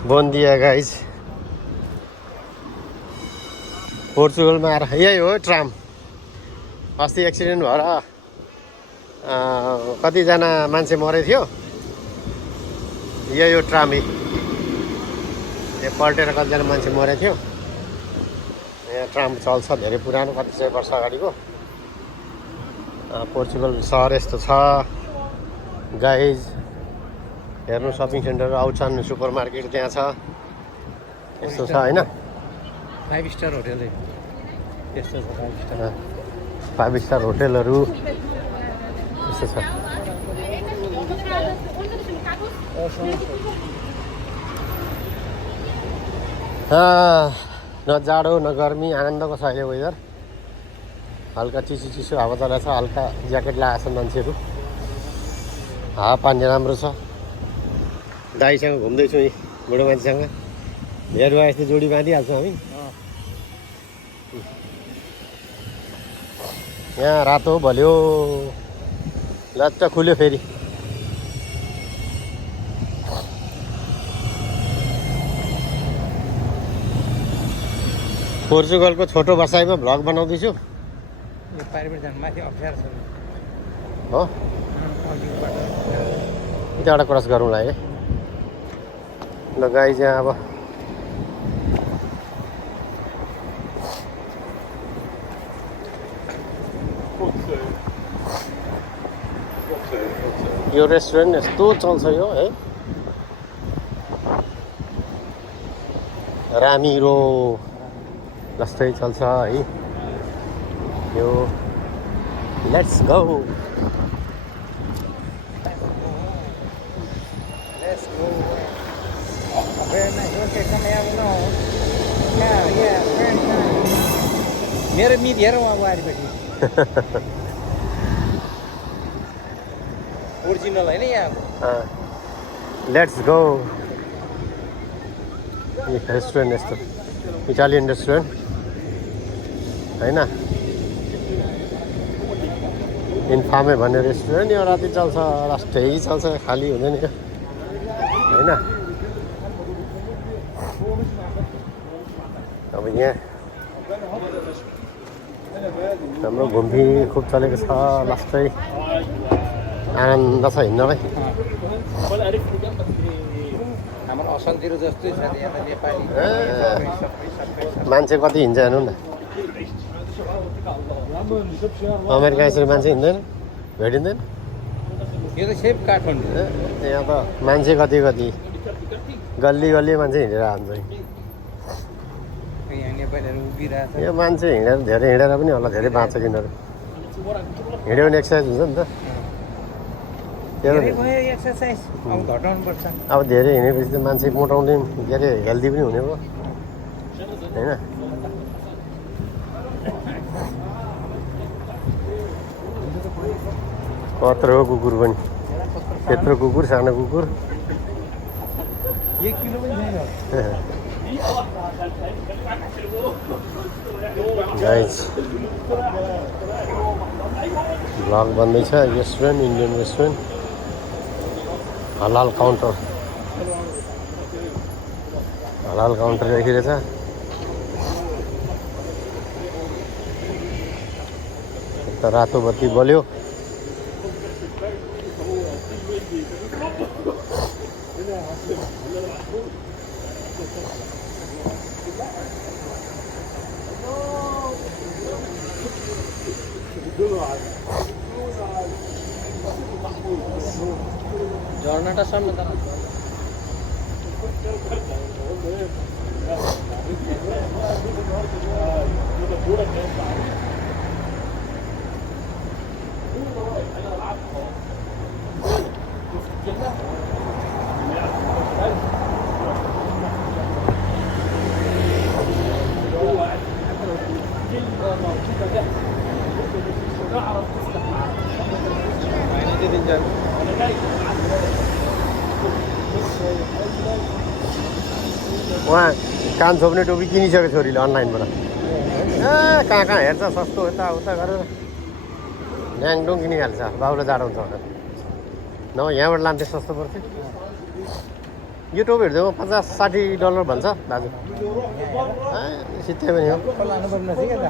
Bom dia, guys. पोर्चुगलमा आएर यही हो ट्राम। अस्ति एक्सिडेन्ट भएर कतिजना मान्छे मरेको थियो। यही हो ट्राम। यहाँ पल्टेर कतिजना मान्छे मरेको थियो। यहाँ ट्राम चल्छ, धेरै पुरानो, कति सय वर्ष अगाडिको। पोर्चुगल सहर यस्तो छ गाइज। हेर्नु, सपिङ सेन्टर, आउचान सुपर मार्केट त्यहाँ छ, यस्तो छ होइन। 5 स्टार होटल यस्तो छ। 5 स्टार होटलहरू यस्तो छ। न जाडो न गर्मी, आनन्दको छ अहिले वेदर। हल्का चिसो चिसो हावा चलाएको छ, हल्का ज्याकेट लगाएको छ मान्छेहरू। हावापानी राम्रो छ। दाइसँग घुम्दैछु यहीँ, बुढो मान्छेसँग। भेरुवा यस्तो जोडी बाँधिहाल्छौँ हामी। यहाँ रातो भल्यो लट्ट खुल्यो फेरि। पोर्चुगलको छोटो बसाइमा भ्लग बनाउँदैछु। हो त्यहाँबाट क्रस गरौँला है। ल गाई चाहिँ अब यो रेस्टुरेन्ट यस्तो चल्छ यो है। रामिरो जस्तै चल्छ है यो। Let's go. मेरो मित हेर उहाँ बुहारीपट्टि ओरिजिनल होइन यहाँको। Let's go. रेस्टुरेन्ट यस्तो इटालियन रेस्टुरेन्ट होइन। इन्फामे भन्ने रेस्टुरेन्ट यो राति चल्छ, लास्टै चल्छ, खाली हुँदैन यो होइन। अब यहाँ हाम्रो घुम्ती खुब चलेको छ। लास्टै आनन्द छ हिँड्नलाई। हाम्रो असलतिर जस्तै छ यहाँ त नेपाली। मान्छे कति हिँड्छ हेर्नु न। अमेरिका यसरी मान्छे हिँड्दैन, भेटिँदैन। यो त सेफ काठमाडौँ। यहाँ त मान्छे कति कति गल्ली गल्ली मान्छे हिँडेर हान्छ। यहाँ नेपालीहरू उभिरहेको छ। यो मान्छे हिँडेर धेरै हिँडेर पनि होला, धेरै बाँच्छ यिनीहरू। हिँड्यो भने एक्सर्साइज हुन्छ नि त। एक्सर्साइज अब घटाउनुपर्छ। अब धेरै हिँडेपछि त मान्छे मोटाउने के अरे हेल्दी पनि हुने भयो होइन। कत्रो हो कुकुर पनि, त्यत्रो कुकुर, सानो कुकुर। 1 किलो पनि छैन। गाइस भ्लग बन्दैछ। रेस्टुरेन्ट, इन्डियन रेस्टुरेन्ट, हलाल काउन्टर। हलाल काउन्टर देखिरहेछ। त रातो बत्ती बल्यो। झर्नाटा सानो त उहाँ कान छोप्ने टोपी किनिसक्यो छोरीले अनलाइनबाट। कहाँ कहाँ हेर्छ सस्तो यताउता गरेर ल्याङडुङ किनिहाल्छ। बाउले जाडो हुन्छ भनेर। नभए यहाँबाट लान्थे सस्तो पर्थ्यो। यो टोपी हेर्दैमा $50-60 भन्छ दाजु। सित्तै पनि हो। लानुपर्ने थियो क्या त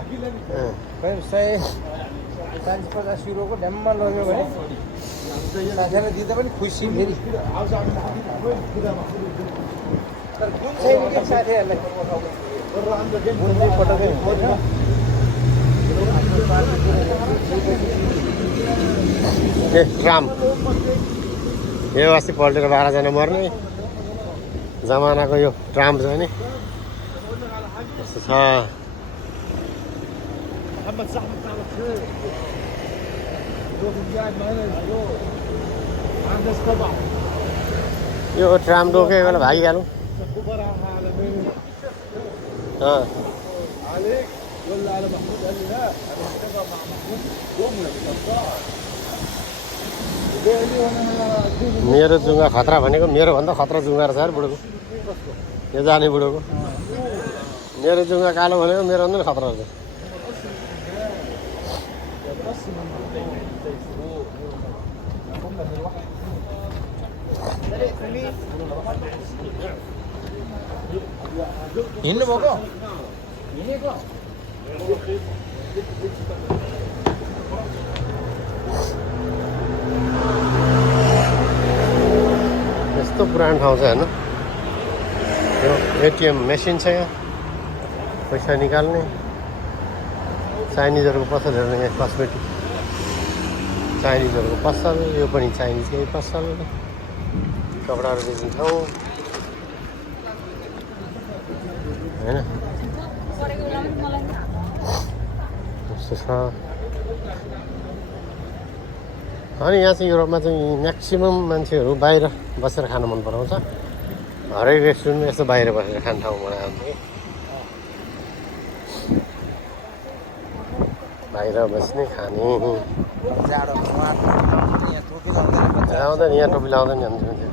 140-50 युरोको ड्याममा लग्यो भने साथीलाई दिँदा पनि खुसी फेरि। तर गुण छैन कि साथीहरूलाई गुण चाहिँ पटक्कै हुँदैन। ए ट्राम यो अस्ति पल्टेर 12 जना मर्ने जमानाको यो ट्राम छ नि यस्तो छ। यो ट्राम रोकेको बेला भागिहालौँ। मेरो जुङ्गा खतरा भनेको मेरो भन्दा खतरा जुङ्गा रहेछ यार बुढोको। यो जाने बुढोको मेरो जुङ्गा कालो भनेको मेरो भन्दा खतरा रहेछ। हिँड्नु भएको हिँडेको यस्तो पुरानो ठाउँ छ हेर्नु। यो एटिएम मेसिन छ यहाँ पैसा निकाल्ने। चाइनिजहरूको पसल हेर्नु यहाँ कस्मेटिक चाइनिजहरूको पसल। यो पनि चाइनिजकै पसल कपडाहरू बेच्ने ठाउँ होइन यस्तो छ। अनि यहाँ चाहिँ युरोपमा चाहिँ म्याक्सिमम् मान्छेहरू बाहिर बसेर खान मन पराउँछ। हरेक रेस्टुरेन्टमा यस्तो बाहिर बसेर खाने ठाउँ बनाएको कि बाहिर बस्ने खाने आउँदैन यहाँ टोपी लाउँदैन नि हामी मान्छे।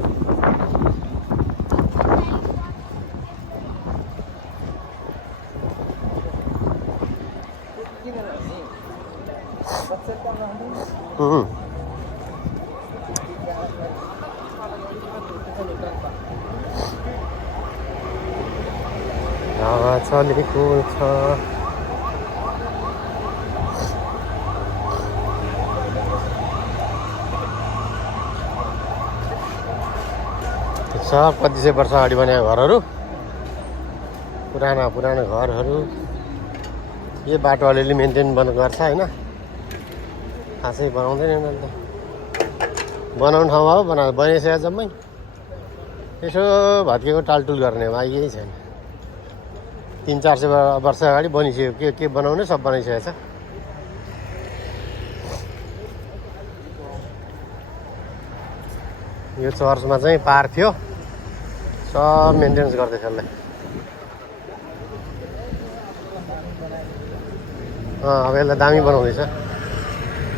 हावा चलेको छ। सब कति सय वर्ष अगाडि बनेको घरहरू पुराना पुराना घरहरू। यो बाटो अलिअलि मेन्टेन गर्छ होइन खासै बनाउँदैन उनीहरूले त। बनाउने ठाउँमा हो बनिसकेको जम्मै यसो भत्किएको टालटुल गर्ने भए केही छैन। 300-400 वर्ष अगाडि बनिसक्यो के बनाउने सब बनाइसकेको छ। यो चर्चमा चाहिँ पार्क थियो सब मेन्टेनेन्स गर्दैछ यसलाई। अब यसलाई दामी बनाउँदैछ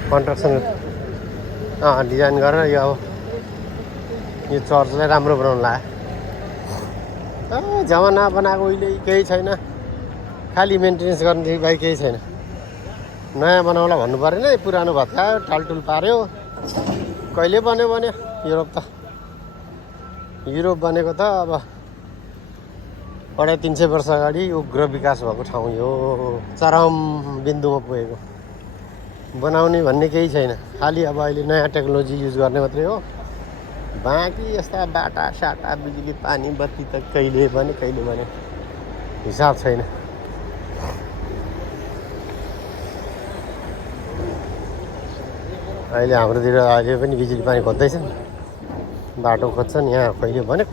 कन्स्ट्रक्सन डिजाइन गरेर। यो अब यो चर्चलाई राम्रो बनाउनु लाग्यो। जमाना बनाएको उहिले केही छैन खालि मेन्टेनेन्स गर्ने बाहेक केही छैन। नयाँ बनाउला भन्नु परेन पुरानो भत्कायो टालटुल पार्यो। कहिले बन्यो युरोप बनेको त अब 250-300 वर्ष अगाडि उग्र विकास भएको ठाउँ यो चरम बिन्दुमा पुगेको। बनाउने भन्ने केही छैन खालि अब अहिले नयाँ टेक्नोलोजी युज गर्ने मात्रै हो। बाँकी यस्ता बाटा साटा बिजुली पानी बत्ती त कहिले बने हिसाब छैन। अहिले हाम्रोतिर अहिले पनि बिजुली पानी खोज्दैछ बाटो खोज्छन् यहाँ कहिले बन्यो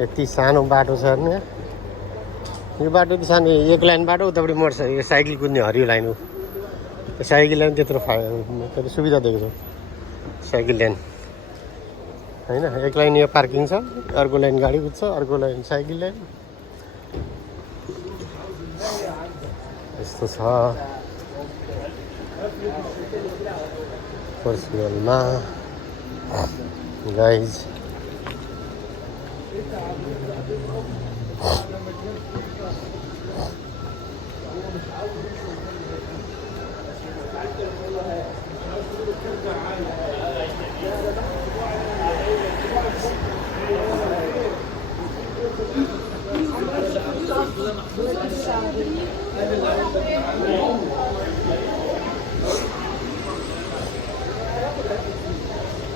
यति सानो बाटो छ हेर्नु यहाँ। यो बाटो यति सानो एक लाइन बाटो उतापट्टि मोटरसाइकल यो साइकल कुद्ने हरियो लाइन हो। त्यो साइकल लाइन त्यत्रो सुविधा दिएको छ साइकल लाइन होइन। एक लाइन यो पार्किङ छ अर्को लाइन गाडी कुद्छ अर्को लाइन साइकल लाइन यस्तो छ पोर्चुगलमा गाइज।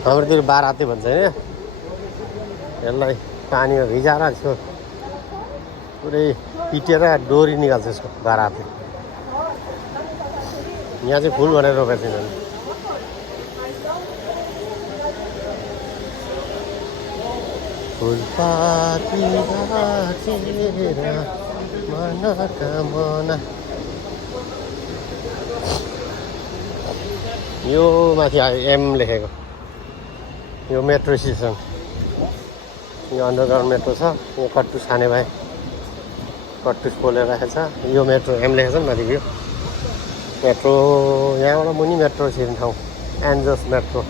हाम्रोतिर बाराते भन्छ होइन यसलाई पानीमा भिजाएर यसको पुरै पिटेर डोरी निकाल्छ यसको बाराते यहाँ चाहिँ फुल भनेर रोपेको छैन फुलपाती राखेर मनोकामना यो माथि आयो एम लेखेको यो मेट्रो स्टेसन यो अन्डरग्राउन्ड मेट्रो छ यो कट्टुस खाने भए कट्टुस पोलेर राखेको छ यो मेट्रो एम लेखेको छ नि माथि यो मेट्रो यहाँबाट मुनि मेट्रो छिर्ने ठाउँ एन्जस मेट्रो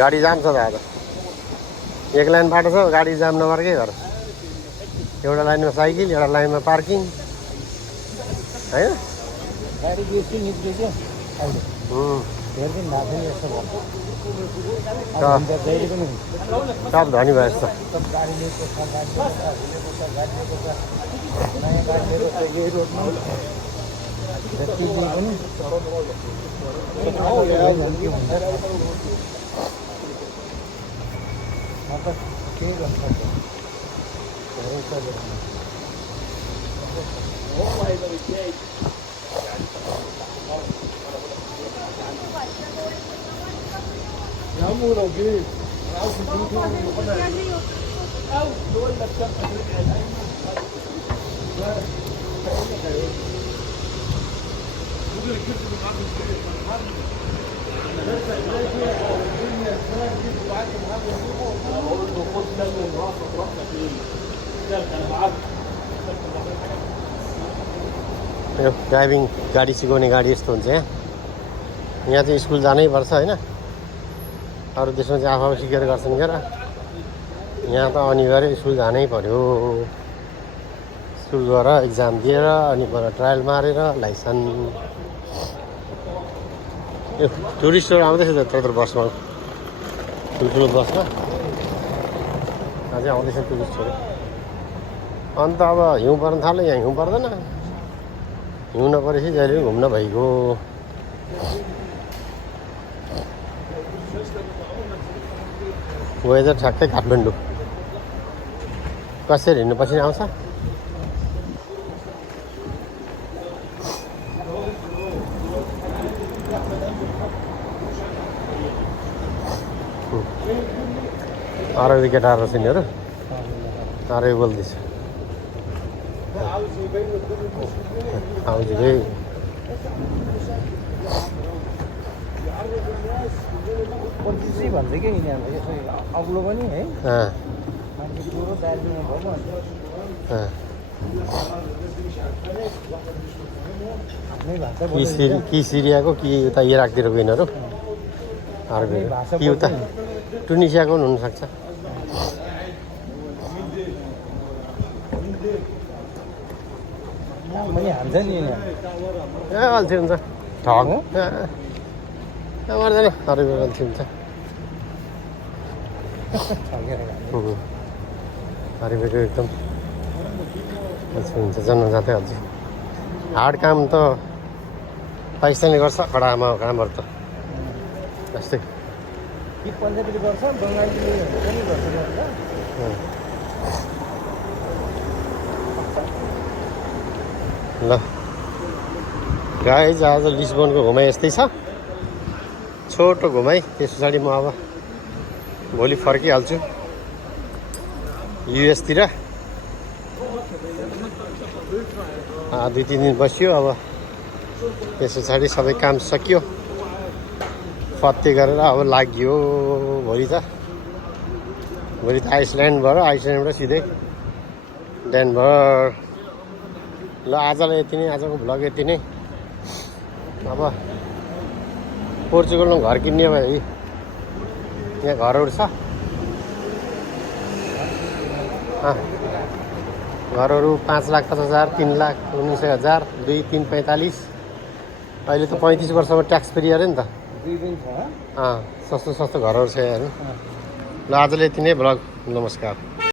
गाडी जाम छ दादा एक लाइन बाटो छ गाडी जाम नभएर के गर एउटा लाइनमा साइकल एउटा लाइनमा पार्किङ होइन गाडी बेसी निक्ल्यो सब धनी भयो जस्तो ड्राइभिङ गाडी सिकाउने गाडी यस्तो हुन्छ यहाँ चाहिँ स्कुल जानै पर्छ होइन अरू देशमा चाहिँ आफू सिकेर गर्छन् क्या यहाँ त अनिवार्य स्कुल जानै पर्यो स्कुल गएर इक्जाम दिएर अनि ट्रायल मारेर लाइसेन्स यो टुरिस्टहरू आउँदैछ त्यत्रो बसमा ठुल्ठुलो बसमा अझै आउँदैछ टुरिस्टहरू अन्त अब हिउँ पर्न थाल्यो यहाँ हिउँ पर्दैन हिउँ नपरेपछि जहिले पनि घुम्न भइगयो वेदर ठ्याक्कै काठमाडौँ कसरी हिँड्नु पछि आउँछ अरबी केटाहरू छ यिनीहरू अरबी बोल्दैछ आउँछ कि भन्छ कि यिनीहरूलाई यसो अग्लो पनि है मान्छे पुरो दार्जिलिङमा भयो कि सिरियाको कि उता इराकतिरको यिनीहरू अरबी कि उता टुनिसियाको पनि हुनसक्छ हान्छ नि ए अल्छी हुन्छ ठग गर्दैन अरबी अल्छी हुन्छ अरबीको एकदम अल्छी हुन्छ जन्मजातै अल्छी हार्ड काम त पाकिस्तानले गर्छ खडामा कामहरू त जस्तै पन्जाबीले गर्छ बङ्गालीले पनि गर्छ ल गाइज आज लिस्बनको घुमाइ यस्तै छ छोटो घुमाइ त्यस पछाडि म अब भोलि फर्किहाल्छु युएसतिर 2-3 दिन बस्यो अब त्यस पछाडि सबै काम सकियो फत्ते गरेर अब लाग्यो भोलि त आइसल्यान्डबाट आइसल्यान्डबाट सिधै डेनभर ल आजलाई यति नै आजको भ्लग यति नै अब पोर्चुगलमा घर किन्ने भए यहाँ घरहरू छ घरहरू 5,50,000 3,19,000 2, 3, 45 अहिले त 35 वर्षमा ट्याक्स फ्री अरे नि त दुई पनि छ सस्तो सस्तो घरहरू छ यहाँ ल आजले यति नै भ्लग नमस्कार